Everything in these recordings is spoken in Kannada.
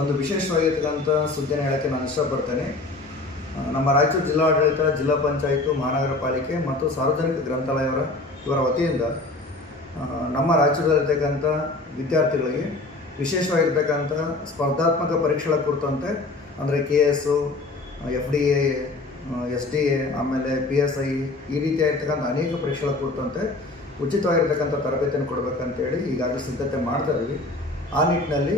ಒಂದು ವಿಶೇಷವಾಗಿರ್ತಕ್ಕಂಥ ಸುದ್ದಿನ ಹೇಳೋಕ್ಕೆ ನಾನು ಇಷ್ಟಪಡ್ತೇನೆ. ನಮ್ಮ ರಾಯಚೂರು ಜಿಲ್ಲಾಡಳಿತ, ಜಿಲ್ಲಾ ಪಂಚಾಯಿತು, ಮಹಾನಗರ ಪಾಲಿಕೆ ಮತ್ತು ಸಾರ್ವಜನಿಕ ಗ್ರಂಥಾಲಯವರ ಇವರ ವತಿಯಿಂದ ನಮ್ಮ ರಾಜ್ಯದಲ್ಲಿರ್ತಕ್ಕಂಥ ವಿದ್ಯಾರ್ಥಿಗಳಿಗೆ ವಿಶೇಷವಾಗಿರ್ತಕ್ಕಂಥ ಸ್ಪರ್ಧಾತ್ಮಕ ಪರೀಕ್ಷೆಗಳ ಕುರಿತಂತೆ, ಅಂದರೆ K S, F D A, S D A, ಆಮೇಲೆ ಪಿ ಎಸ್ ಐ, ಈ ರೀತಿಯಾಗಿರ್ತಕ್ಕಂಥ ಅನೇಕ ಪರೀಕ್ಷೆಗಳ ಕುರಿತಂತೆ ಉಚಿತವಾಗಿರ್ತಕ್ಕಂಥ ತರಬೇತಿಯನ್ನು ಕೊಡಬೇಕಂತೇಳಿ ಈಗಾಗಲೇ ಸಿದ್ಧತೆ ಮಾಡ್ತಾ ಇದ್ದೀವಿ. ಆ ನಿಟ್ಟಿನಲ್ಲಿ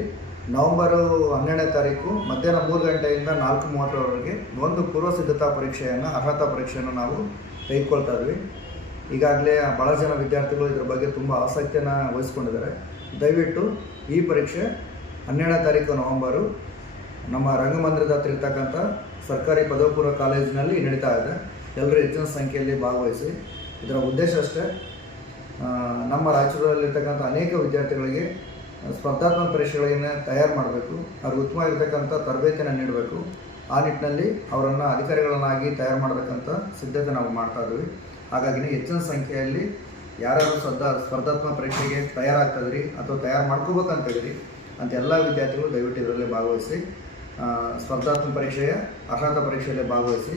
ನವೆಂಬರು ಹನ್ನೆರಡನೇ ತಾರೀಕು ಮಧ್ಯಾಹ್ನ ಮೂರು ಗಂಟೆಯಿಂದ ನಾಲ್ಕು ಮೂವತ್ತರವರೆಗೆ ಒಂದು ಪೂರ್ವ ಸಿದ್ಧತಾ ಪರೀಕ್ಷೆಯನ್ನು, ಅರ್ಹತಾ ಪರೀಕ್ಷೆಯನ್ನು ನಾವು ತೆಗೆದುಕೊಳ್ತಾ ಇದ್ವಿ. ಈಗಾಗಲೇ ಭಾಳ ಜನ ವಿದ್ಯಾರ್ಥಿಗಳು ಇದರ ಬಗ್ಗೆ ತುಂಬ ಆಸಕ್ತಿಯನ್ನು ವಹಿಸ್ಕೊಂಡಿದ್ದಾರೆ. ದಯವಿಟ್ಟು ಈ ಪರೀಕ್ಷೆ ಹನ್ನೆರಡನೇ ತಾರೀಕು ನವೆಂಬರು ನಮ್ಮ ರಂಗಮಂದಿರದ ಹತ್ರ ಇರ್ತಕ್ಕಂಥ ಸರ್ಕಾರಿ ಪದವಿ ಪೂರ್ವ ಕಾಲೇಜಿನಲ್ಲಿ ನಡೀತಾ ಇದೆ. ಎಲ್ಲರೂ ಹೆಚ್ಚಿನ ಸಂಖ್ಯೆಯಲ್ಲಿ ಭಾಗವಹಿಸಿ. ಇದರ ಉದ್ದೇಶ ಅಷ್ಟೇ ನಮ್ಮ ರಾಯಚೂರಲ್ಲಿರ್ತಕ್ಕಂಥ ಅನೇಕ ವಿದ್ಯಾರ್ಥಿಗಳಿಗೆ ಸ್ಪರ್ಧಾತ್ಮಕ ಪರೀಕ್ಷೆಗಳನ್ನು ತಯಾರು ಮಾಡಬೇಕು. ಅವ್ರಿಗೆ ಉತ್ತಮವಾಗಿರ್ತಕ್ಕಂಥ ತರಬೇತಿಯನ್ನು ನೀಡಬೇಕು. ಆ ನಿಟ್ಟಿನಲ್ಲಿ ಅವರನ್ನು ಅಧಿಕಾರಿಗಳನ್ನಾಗಿ ತಯಾರು ಮಾಡತಕ್ಕಂಥ ಸಿದ್ಧತೆ ನಾವು ಮಾಡ್ತಾ ಇದ್ದೀವಿ ಹಾಗಾಗಿ ಹೆಚ್ಚಿನ ಸಂಖ್ಯೆಯಲ್ಲಿ ಯಾರ್ಯಾರು ಸ್ಪರ್ಧಾ, ಸ್ಪರ್ಧಾತ್ಮಕ ಪರೀಕ್ಷೆಗೆ ತಯಾರಾಗ್ತದ್ರಿ ಅಥವಾ ತಯಾರು ಮಾಡ್ಕೋಬೇಕಂತೇಳಿ ಅಂತ ಎಲ್ಲ ವಿದ್ಯಾರ್ಥಿಗಳು ದಯವಿಟ್ಟು ಇದರಲ್ಲಿ ಭಾಗವಹಿಸಿ ಸ್ಪರ್ಧಾತ್ಮಕ ಪರೀಕ್ಷೆಯ ಅರ್ಹತಾ ಪರೀಕ್ಷೆಯಲ್ಲಿ ಭಾಗವಹಿಸಿ,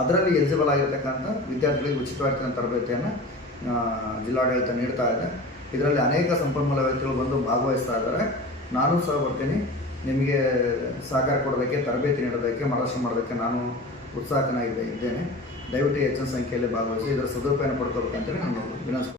ಅದರಲ್ಲಿ ಎಲಿಜಿಬಲ್ ಆಗಿರ್ತಕ್ಕಂಥ ವಿದ್ಯಾರ್ಥಿಗಳಿಗೆ ಉಚಿತವಾಗಿರ್ತಕ್ಕಂಥ ತರಬೇತಿಯನ್ನು ಜಿಲ್ಲಾಡಳಿತ ನೀಡ್ತಾ ಇದೆ. ಇದರಲ್ಲಿ ಅನೇಕ ಸಂಪನ್ಮೂಲ ವ್ಯಕ್ತಿಗಳು ಬಂದು ಭಾಗವಹಿಸ್ತಾ ಇದ್ದಾರೆ. ನಾನು ಸಹ ಬರ್ತೀನಿ. ನಿಮಗೆ ಸಹಕಾರ ಕೊಡೋದಕ್ಕೆ, ತರಬೇತಿ ನೀಡೋದಕ್ಕೆ ಮಾರ್ಗದರ್ಶನ ಮಾಡೋದಕ್ಕೆ ನಾನು ಉತ್ಸಾಹನಾಗಿದೆ ಇದ್ದೇನೆ. ದಯವಿಟ್ಟು ಹೆಚ್ಚಿನ ಸಂಖ್ಯೆಯಲ್ಲಿ ಭಾಗವಹಿಸಿ, ಇದರ ಸದುಪಯೋಗ ಪಡ್ಕೋಬೇಕಂತೇಳಿ ನಾನು ವಿನಂತಿಸ್ತೀನಿ